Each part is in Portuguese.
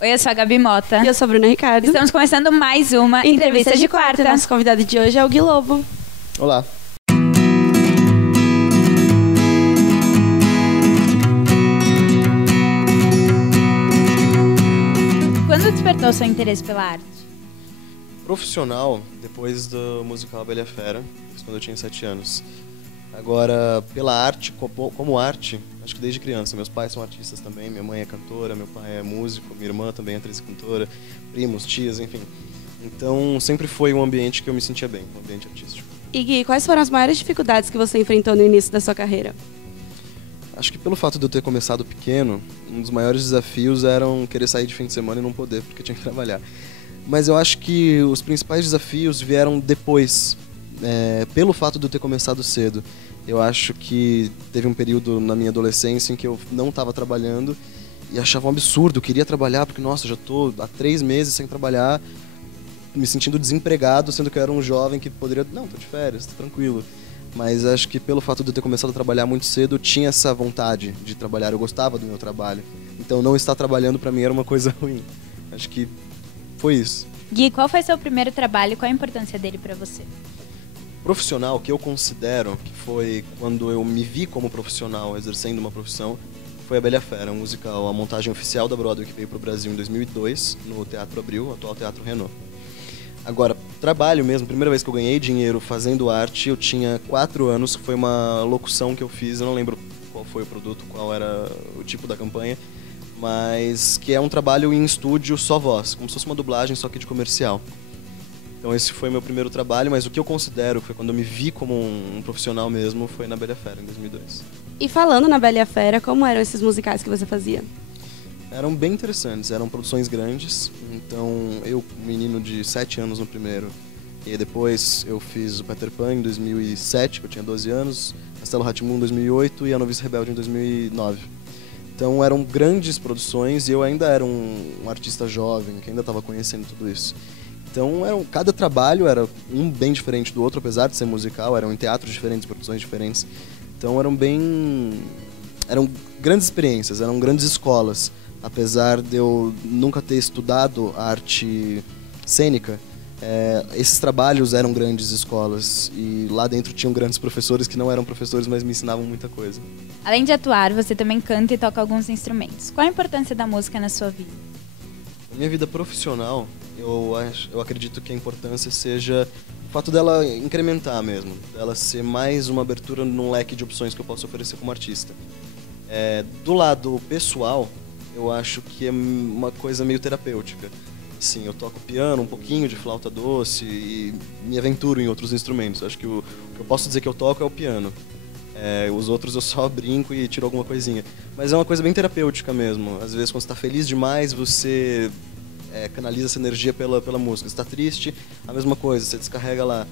Oi, eu sou a Gabi Mota. E eu sou a Bruna Ricardo. Estamos começando mais uma Entrevista de Quarta. Nosso convidado de hoje é o Gui Lobo. Olá. Quando despertou seu interesse pela arte? Profissional, depois do musical Bela e a Fera, quando eu tinha 7 anos. Agora, pela arte, como arte, acho que desde criança. Meus pais são artistas também, minha mãe é cantora, meu pai é músico, minha irmã também é atriz e cantora, primos, tias, enfim. Então, sempre foi um ambiente que eu me sentia bem, um ambiente artístico. E Gui, quais foram as maiores dificuldades que você enfrentou no início da sua carreira? Acho que pelo fato de eu ter começado pequeno, um dos maiores desafios eram querer sair de fim de semana e não poder, porque tinha que trabalhar. Mas eu acho que os principais desafios vieram depois, pelo fato de eu ter começado cedo. Eu acho que teve um período na minha adolescência em que eu não estava trabalhando e achava um absurdo, eu queria trabalhar, porque, nossa, já estou há 3 meses sem trabalhar, me sentindo desempregado, sendo que eu era um jovem que poderia... Não, estou de férias, estou tranquilo. Mas acho que pelo fato de eu ter começado a trabalhar muito cedo, eu tinha essa vontade de trabalhar, eu gostava do meu trabalho. Então não estar trabalhando para mim era uma coisa ruim. Acho que foi isso. Gui, qual foi seu primeiro trabalho e qual a importância dele para você? Profissional, que eu considero que foi quando eu me vi como profissional, exercendo uma profissão, foi a Bela e a Fera, um musical, a montagem oficial da Broadway que veio para o Brasil em 2002, no Teatro Abril, atual Teatro Renault. Agora, trabalho mesmo, primeira vez que eu ganhei dinheiro fazendo arte, eu tinha 4 anos, foi uma locução que eu fiz, eu não lembro qual foi o produto, qual era o tipo da campanha, mas que é um trabalho em estúdio só voz, como se fosse uma dublagem, só que de comercial. Então esse foi meu primeiro trabalho, mas o que eu considero, foi quando eu me vi como um profissional mesmo, foi na Bela e a Fera, em 2002. E falando na Bela e a Fera, como eram esses musicais que você fazia? Eram bem interessantes, eram produções grandes, então eu, menino de 7 anos no primeiro, e depois eu fiz o Peter Pan em 2007, que eu tinha 12 anos, Castelo Rá-Tim-Bum em 2008 e A Noviça Rebelde em 2009. Então eram grandes produções e eu ainda era um artista jovem, que ainda estava conhecendo tudo isso. Então cada trabalho era um bem diferente do outro, apesar de ser musical, eram em teatros diferentes, produções diferentes. Então eram grandes experiências, eram grandes escolas. Apesar de eu nunca ter estudado arte cênica, esses trabalhos eram grandes escolas e lá dentro tinham grandes professores que não eram professores, mas me ensinavam muita coisa. Além de atuar, você também canta e toca alguns instrumentos. Qual a importância da música na sua vida? Na minha vida profissional, eu acredito que a importância seja o fato dela incrementar mesmo, dela ser mais uma abertura num leque de opções que eu posso oferecer como artista. Do lado pessoal, eu acho que é uma coisa meio terapêutica. Sim, eu toco piano, um pouquinho de flauta doce e me aventuro em outros instrumentos. Acho que o que eu posso dizer que eu toco é o piano. Os outros eu só brinco e tiro alguma coisinha. Mas é uma coisa bem terapêutica mesmo. Às vezes, quando você está feliz demais, você canaliza essa energia pela música. Se está triste, a mesma coisa, você descarrega lá.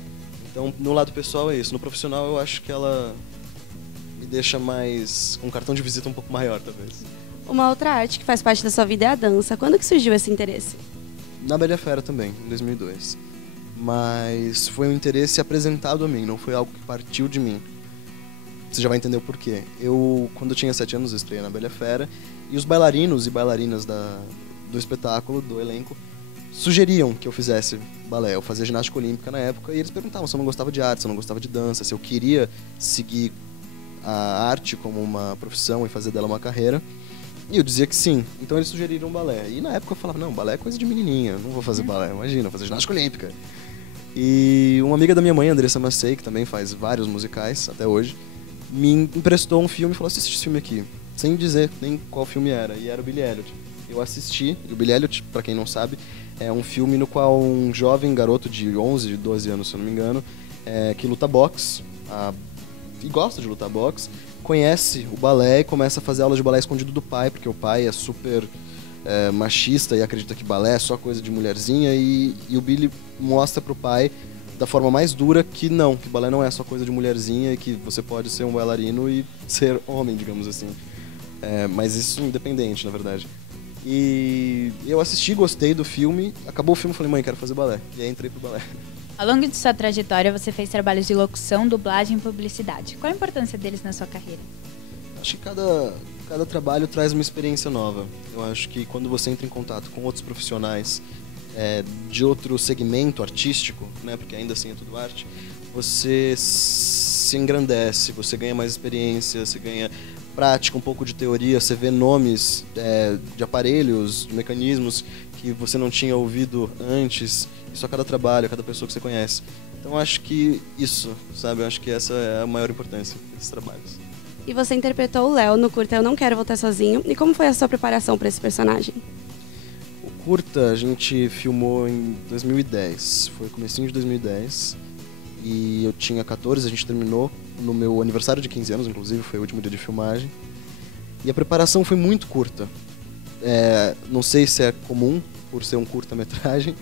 Então, no lado pessoal é isso. No profissional, eu acho que ela me deixa mais... com um cartão de visita um pouco maior, talvez. Uma outra arte que faz parte da sua vida é a dança. Quando que surgiu esse interesse? Na Bela e a Fera também, em 2002. Mas foi um interesse apresentado a mim, não foi algo que partiu de mim. Você já vai entender o porquê. Quando eu tinha 7 anos, eu estreiei na Bela e a Fera, e os bailarinos e bailarinas do espetáculo, do elenco, sugeriam que eu fizesse balé. Eu fazia ginástica olímpica na época, e eles perguntavam se eu não gostava de arte, se eu não gostava de dança, se eu queria seguir a arte como uma profissão e fazer dela uma carreira. E eu dizia que sim. Então eles sugeriram balé. E na época eu falava, não, balé é coisa de menininha, não vou fazer balé, imagina, vou fazer ginástica olímpica. E uma amiga da minha mãe, Andressa Massei, que também faz vários musicais até hoje, me emprestou um filme e falou, assiste esse filme aqui, sem dizer nem qual filme era, e era o Billy Elliot. Eu assisti, e o Billy Elliot, pra quem não sabe, é um filme no qual um jovem garoto de 11, 12 anos, se eu não me engano, que luta boxe, e gosta de lutar boxe, conhece o balé e começa a fazer aulas de balé escondido do pai, porque o pai é super machista e acredita que balé é só coisa de mulherzinha, e o Billy mostra pro pai da forma mais dura que balé não é só coisa de mulherzinha e que você pode ser um bailarino e ser homem, digamos assim. Mas isso independente, na verdade. E eu assisti, gostei do filme, acabou o filme e falei, mãe, quero fazer balé. E aí entrei pro balé. Ao longo de sua trajetória, você fez trabalhos de locução, dublagem e publicidade. Qual a importância deles na sua carreira? Acho que cada trabalho traz uma experiência nova. Eu acho que quando você entra em contato com outros profissionais de outro segmento artístico, né, porque ainda assim é tudo arte, você se engrandece, você ganha mais experiência, você ganha prática, um pouco de teoria, você vê nomes de aparelhos, de mecanismos que você não tinha ouvido antes, isso a cada trabalho, a cada pessoa que você conhece. Então eu acho que isso, sabe, eu acho que essa é a maior importância desses trabalhos. E você interpretou o Léo no curta Eu Não Quero Voltar Sozinho. E como foi a sua preparação para esse personagem? O curta a gente filmou em 2010, foi comecinho de 2010. E eu tinha 14, a gente terminou no meu aniversário de 15 anos, inclusive, foi o último dia de filmagem. E a preparação foi muito curta. Não sei se é comum, por ser um curta-metragem,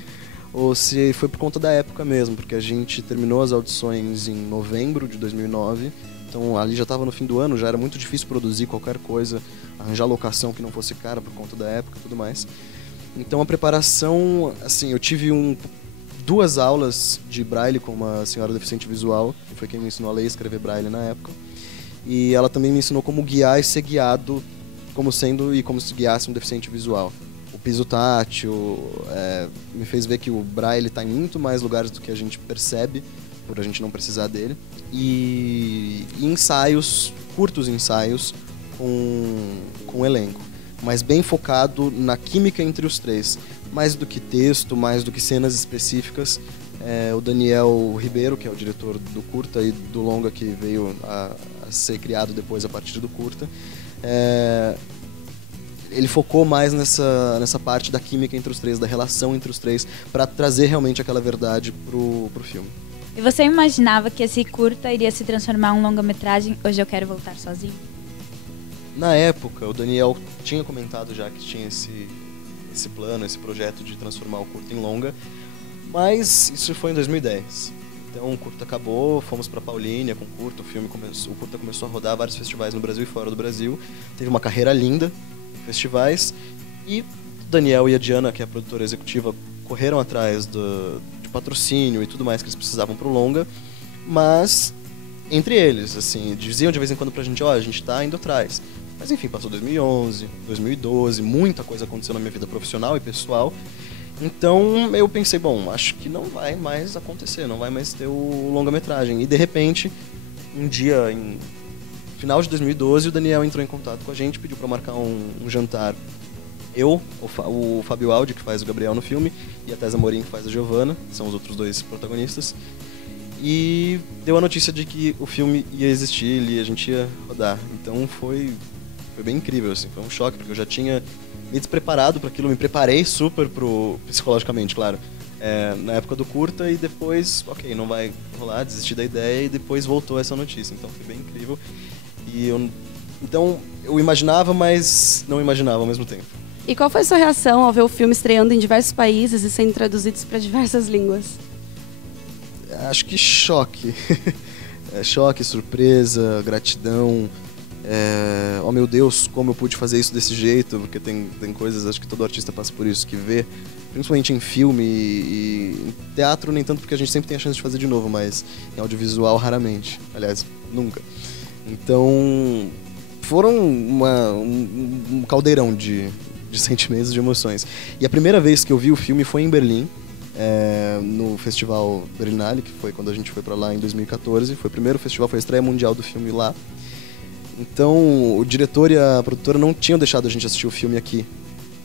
ou se foi por conta da época mesmo, porque a gente terminou as audições em novembro de 2009, então ali já estava no fim do ano, já era muito difícil produzir qualquer coisa, arranjar locação que não fosse cara por conta da época e tudo mais. Então a preparação, assim, eu tive 2 aulas de braille com uma senhora deficiente visual, que foi quem me ensinou a ler e escrever braille na época. E ela também me ensinou como guiar e ser guiado como se guiasse um deficiente visual. O piso tátil me fez ver que o braille está em muito mais lugares do que a gente percebe, por a gente não precisar dele. E ensaios, curtos ensaios com o elenco, mas bem focado na química entre os 3. Mais do que texto, mais do que cenas específicas. O Daniel Ribeiro, que é o diretor do curta e do longa que veio a ser criado depois a partir do curta, ele focou mais nessa parte da química entre os 3, da relação entre os 3, para trazer realmente aquela verdade pro filme. E você imaginava que esse curta iria se transformar em um longa-metragem Hoje Eu Quero Voltar Sozinho? Na época, o Daniel tinha comentado já que tinha esse plano, esse projeto de transformar o curta em longa, mas isso foi em 2010. Então o curta acabou, fomos para Paulínia com o curta, o curta começou a rodar vários festivais no Brasil e fora do Brasil, teve uma carreira linda em festivais, e Daniel e a Diana, que é a produtora executiva, correram atrás de patrocínio e tudo mais que eles precisavam pro longa, mas entre eles, assim, diziam de vez em quando pra gente, a gente tá indo atrás. Mas enfim, passou 2011, 2012, muita coisa aconteceu na minha vida profissional e pessoal. Então eu pensei, bom, acho que não vai mais acontecer, não vai mais ter o longa-metragem. E de repente, um dia, em final de 2012, o Daniel entrou em contato com a gente, pediu pra marcar um jantar. Eu, o Fábio Aldi, que faz o Gabriel no filme, e a Tessa Morim, que faz a Giovanna, são os outros 2 protagonistas. E deu a notícia de que o filme ia existir e a gente ia rodar. Então foi bem incrível, assim, foi um choque, porque eu já tinha me despreparado para aquilo, me preparei super psicologicamente, claro, na época do curta, e depois, não vai rolar, desisti da ideia, e depois voltou essa notícia, então foi bem incrível. Então eu imaginava, mas não imaginava ao mesmo tempo. E qual foi a sua reação ao ver o filme estreando em diversos países e sendo traduzidos para diversas línguas? Acho que choque. Choque, surpresa, gratidão. Oh meu Deus, como eu pude fazer isso desse jeito, porque tem coisas, acho que todo artista passa por isso, que vê, principalmente em filme e em teatro, nem tanto, porque a gente sempre tem a chance de fazer de novo, mas em audiovisual raramente, aliás, nunca. Então foram um caldeirão de sentimentos, de emoções. E a primeira vez que eu vi o filme foi em Berlim, no Festival Berlinale, que foi quando a gente foi pra lá em 2014, foi o primeiro festival, foi a estreia mundial do filme lá. Então, o diretor e a produtora não tinham deixado a gente assistir o filme aqui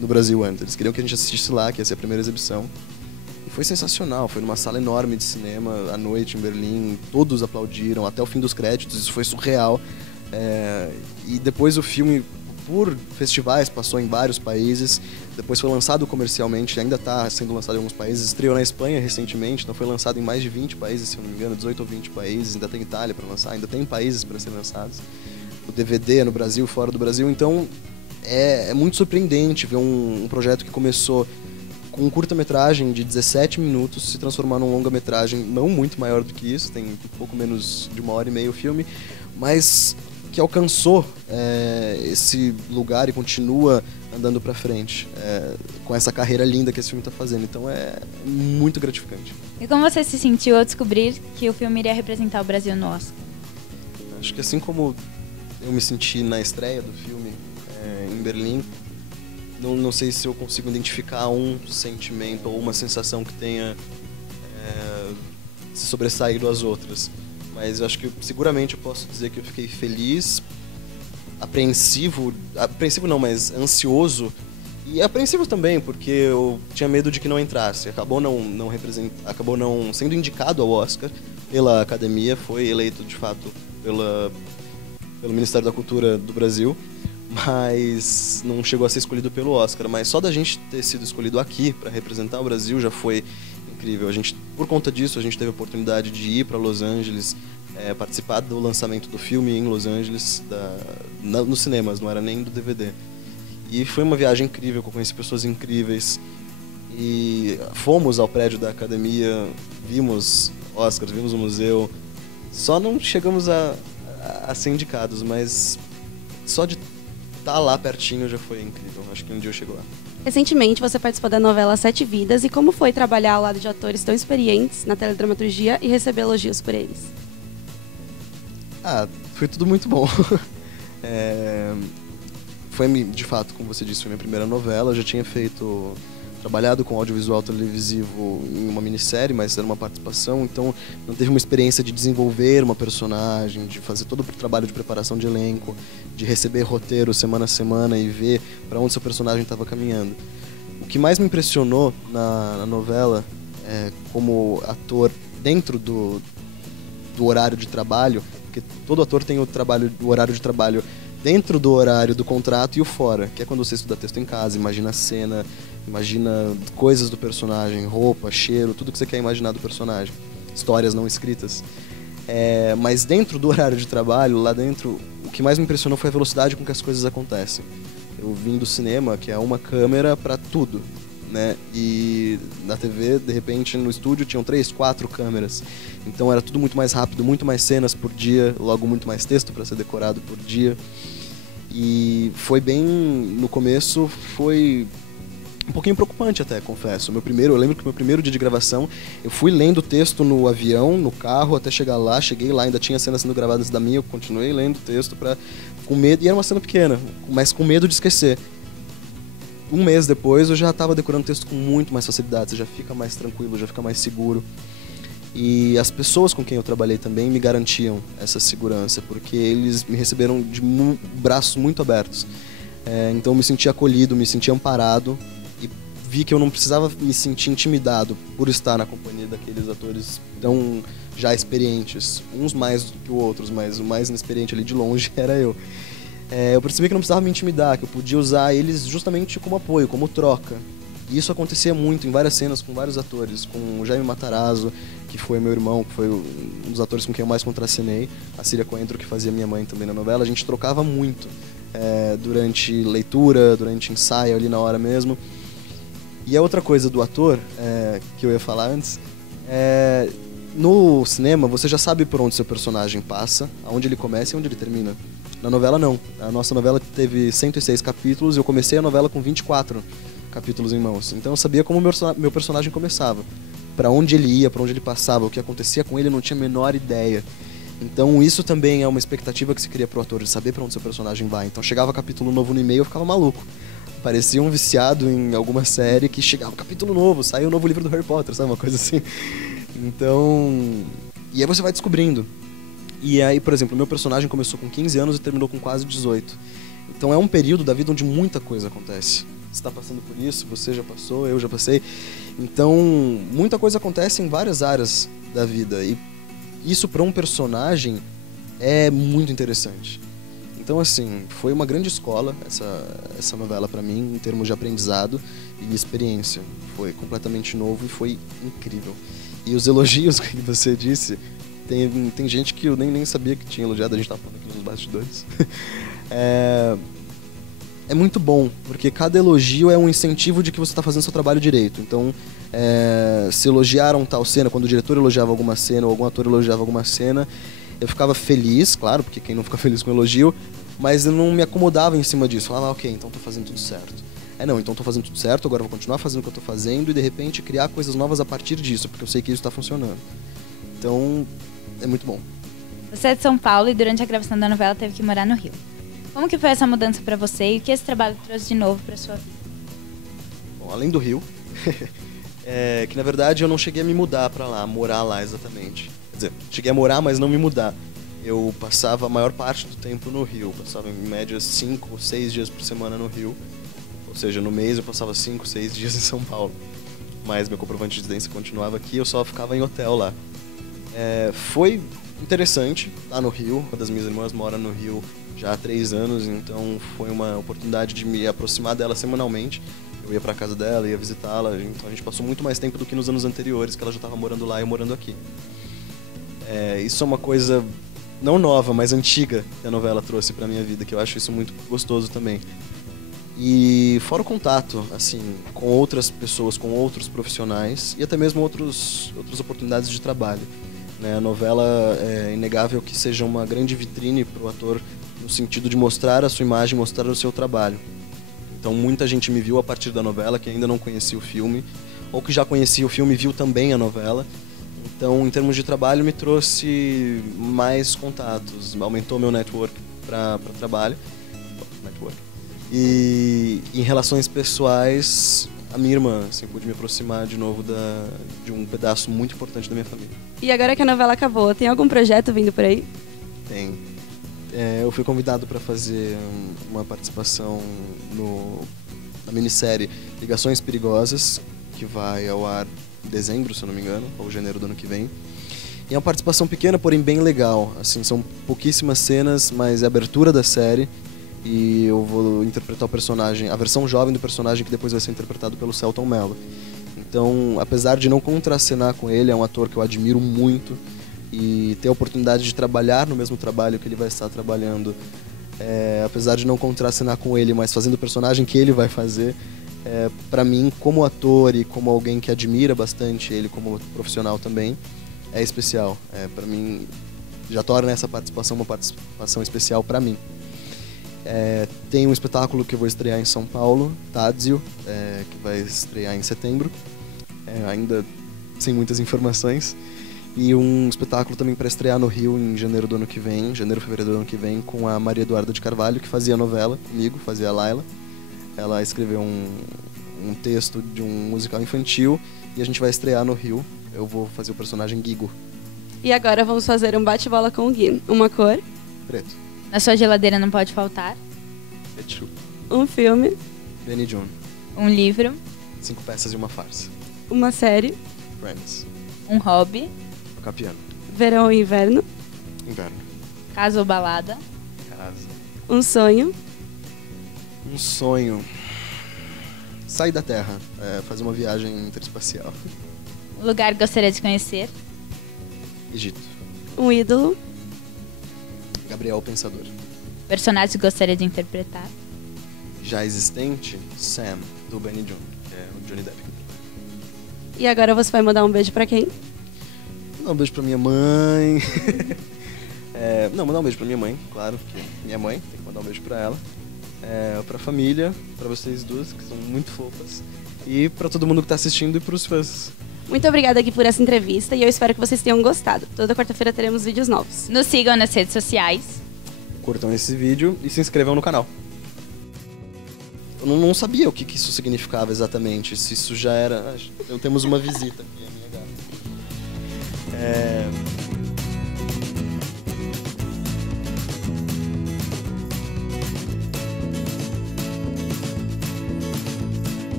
no Brasil antes. Eles queriam que a gente assistisse lá, que ia ser a primeira exibição. E foi sensacional, foi numa sala enorme de cinema, à noite em Berlim, todos aplaudiram, até o fim dos créditos, isso foi surreal. E depois o filme, por festivais, passou em vários países, depois foi lançado comercialmente, ainda está sendo lançado em alguns países, estreou na Espanha recentemente, então foi lançado em mais de 20 países, se eu não me engano, 18 ou 20 países, ainda tem Itália para lançar, ainda tem países para serem lançados. O DVD no Brasil, fora do Brasil, então é muito surpreendente ver um projeto que começou com um curta-metragem de 17 minutos se transformar num longa-metragem não muito maior do que isso, tem um pouco menos de 1h30 o filme, mas que alcançou esse lugar e continua andando pra frente, com essa carreira linda que esse filme tá fazendo, então é muito gratificante. E como você se sentiu ao descobrir que o filme iria representar o Brasil no Oscar? Acho que assim como eu me senti na estreia do filme em Berlim, não sei se eu consigo identificar um sentimento ou uma sensação que tenha se sobressaído às outras. Mas eu acho que seguramente eu posso dizer que eu fiquei feliz, apreensivo não, mas ansioso e apreensivo também, porque eu tinha medo de que não entrasse. Acabou não sendo indicado ao Oscar pela Academia, foi eleito de fato pelo Ministério da Cultura do Brasil, mas não chegou a ser escolhido pelo Oscar. Mas só da gente ter sido escolhido aqui para representar o Brasil já foi incrível. Por conta disso, a gente teve a oportunidade de ir para Los Angeles, participar do lançamento do filme em Los Angeles, nos cinemas, não era nem do DVD. E foi uma viagem incrível, que eu conheci pessoas incríveis. E fomos ao prédio da Academia, vimos Oscars, vimos o museu. Só não chegamos a ser indicados, mas só de estar lá pertinho já foi incrível. Acho que um dia eu chego lá. Recentemente você participou da novela Sete Vidas, e como foi trabalhar ao lado de atores tão experientes na teledramaturgia e receber elogios por eles? Foi tudo muito bom. Foi, de fato, como você disse, foi minha primeira novela. Eu já tinha trabalhado com audiovisual televisivo em uma minissérie, mas era uma participação, então não teve uma experiência de desenvolver uma personagem, de fazer todo o trabalho de preparação de elenco, de receber roteiro semana a semana e ver para onde seu personagem estava caminhando. O que mais me impressionou na novela, como ator dentro do horário de trabalho, porque todo ator tem o horário de trabalho dentro do horário do contrato e o fora, que é quando você estuda texto em casa, imagina a cena, imagina coisas do personagem, roupa, cheiro, tudo que você quer imaginar do personagem, histórias não escritas. Mas dentro do horário de trabalho, lá dentro, o que mais me impressionou foi a velocidade com que as coisas acontecem. Eu vim do cinema, que é uma câmera para tudo, né? E na TV, de repente, no estúdio tinham 3, 4 câmeras. Então era tudo muito mais rápido, muito mais cenas por dia, logo muito mais texto para ser decorado por dia. E foi bem... No começo foi um pouquinho preocupante até, confesso. Eu lembro que o meu primeiro dia de gravação, eu fui lendo o texto no avião, no carro, até chegar lá. Cheguei lá, ainda tinha cenas sendo gravadas da minha, eu continuei lendo o texto com medo, e era uma cena pequena, mas com medo de esquecer. Um mês depois eu já estava decorando o texto com muito mais facilidade, você já fica mais tranquilo, já fica mais seguro. E as pessoas com quem eu trabalhei também me garantiam essa segurança, porque eles me receberam de braços muito abertos. Então eu me senti acolhido, me senti amparado, e vi que eu não precisava me sentir intimidado por estar na companhia daqueles atores tão já experientes, uns mais do que outros, mas o mais inexperiente ali de longe era eu. Eu percebi que não precisava me intimidar, que eu podia usar eles justamente como apoio, como troca. E isso acontecia muito em várias cenas com vários atores, com o Jaime Matarazzo, que foi meu irmão, que foi um dos atores com quem eu mais contracenei, a Cília Coentro, que fazia minha mãe também na novela. A gente trocava muito durante leitura, durante ensaio, ali na hora mesmo. E a outra coisa do ator, que eu ia falar antes, no cinema você já sabe por onde seu personagem passa, aonde ele começa e onde ele termina. Na novela não. A nossa novela teve 106 capítulos e eu comecei a novela com 24 capítulos em mãos. Então eu sabia como meu personagem começava, para onde ele ia, para onde ele passava, o que acontecia com ele eu não tinha a menor ideia. Então isso também é uma expectativa que se cria pro ator, de saber para onde seu personagem vai. Então chegava capítulo novo no e-mail, eu ficava maluco. Parecia um viciado em alguma série que chegava capítulo novo, saiu o novo livro do Harry Potter, sabe? Uma coisa assim. Então... E aí você vai descobrindo. E aí, por exemplo, o meu personagem começou com 15 anos e terminou com quase 18. Então é um período da vida onde muita coisa acontece. Você está passando por isso, você já passou, eu já passei. Então, muita coisa acontece em várias áreas da vida. E isso para um personagem é muito interessante. Então, assim, foi uma grande escola essa novela para mim, em termos de aprendizado e experiência. Foi completamente novo e foi incrível. E os elogios que você disse... Tem gente que eu nem sabia que tinha elogiado, a gente estava falando aqui nos bastidores. É muito bom, porque cada elogio é um incentivo de que você está fazendo seu trabalho direito. Então, se elogiaram tal cena, quando o diretor elogiava alguma cena ou algum ator elogiava alguma cena, eu ficava feliz, claro, porque quem não fica feliz com elogio, mas eu não me acomodava em cima disso. Falava, ok, então estou fazendo tudo certo. Não, então estou fazendo tudo certo, agora vou continuar fazendo o que eu estou fazendo e de repente criar coisas novas a partir disso, porque eu sei que isso está funcionando. Então... é muito bom. Você é de São Paulo e durante a gravação da novela teve que morar no Rio. Como que foi essa mudança pra você e o que esse trabalho trouxe de novo pra sua vida? Bom, além do Rio, que na verdade eu não cheguei a me mudar pra lá, morar lá exatamente. Quer dizer, cheguei a morar, mas não me mudar. Eu passava a maior parte do tempo no Rio, passava em média 5 ou 6 dias por semana no Rio. Ou seja, no mês eu passava 5, 6 dias em São Paulo. Mas meu comprovante de residência continuava aqui, eu só ficava em hotel lá. Foi interessante estar no Rio, uma das minhas irmãs mora no Rio já há 3 anos, então foi uma oportunidade de me aproximar dela semanalmente. Eu ia pra casa dela, ia visitá-la, então a gente passou muito mais tempo do que nos anos anteriores, que ela já estava morando lá e eu morando aqui. Isso é uma coisa não nova, mas antiga que a novela trouxe pra minha vida, que eu acho isso muito gostoso também. E fora o contato, assim, com outras pessoas, com outros profissionais e até mesmo outras oportunidades de trabalho. Né? A novela é inegável que seja uma grande vitrine para o ator no sentido de mostrar a sua imagem, mostrar o seu trabalho. Então muita gente me viu a partir da novela, que ainda não conhecia o filme, ou que já conhecia o filme e viu também a novela. Então, em termos de trabalho, me trouxe mais contatos, aumentou meu network para trabalho. Network. E em relações pessoais, a minha irmã, assim, pude me aproximar de novo de um pedaço muito importante da minha família. E agora que a novela acabou, tem algum projeto vindo por aí? Tem. Eu fui convidado para fazer uma participação na minissérie Ligações Perigosas, que vai ao ar em dezembro, se eu não me engano, ou janeiro do ano que vem. E é uma participação pequena, porém bem legal. Assim, são pouquíssimas cenas, mas é a abertura da série. E eu vou interpretar o personagem, a versão jovem do personagem, que depois vai ser interpretado pelo Selton Mello. Então, apesar de não contracenar com ele, é um ator que eu admiro muito, e ter a oportunidade de trabalhar no mesmo trabalho que ele vai estar trabalhando, apesar de não contracenar com ele, mas fazendo o personagem que ele vai fazer, para mim, como ator e como alguém que admira bastante ele como profissional também, é especial. Para mim, já torna essa participação uma participação especial para mim. Tem um espetáculo que eu vou estrear em São Paulo, Tádzio, que vai estrear em setembro, ainda sem muitas informações, e um espetáculo também para estrear no Rio em janeiro do ano que vem, janeiro, fevereiro do ano que vem, com a Maria Eduarda de Carvalho, que fazia a novela comigo, fazia a Laila. Ela escreveu um texto de um musical infantil e a gente vai estrear no Rio. Eu vou fazer o personagem Guigo. E agora vamos fazer um bate-bola com o Gui. Uma cor? Preto. Na sua geladeira não pode faltar? Ketchup. Um filme? Benny John. Um livro? 5 peças e uma farsa. Uma série? Friends. Um hobby? Tocar piano. Verão ou inverno? Inverno. Casa ou balada? Casa. Um sonho? Um sonho. Sair da Terra. Fazer uma viagem interespacial. Um lugar que gostaria de conhecer? Egito. Um ídolo? Gabriel o Pensador. Personagem que gostaria de interpretar? Já existente, Sam, do Benny John, que é o Johnny Depp. E agora você vai mandar um beijo pra quem? Mandar um beijo pra minha mãe. Mandar um beijo pra minha mãe, claro, porque minha mãe, tem que mandar um beijo pra ela. Pra família, pra vocês duas, que são muito fofas. E pra todo mundo que tá assistindo e pros fãs. Muito obrigada aqui por essa entrevista e eu espero que vocês tenham gostado. Toda quarta-feira teremos vídeos novos. Nos sigam nas redes sociais. Curtam esse vídeo e se inscrevam no canal. Eu não sabia o que isso significava exatamente, se isso já era... Temos uma visita aqui, a minha gata.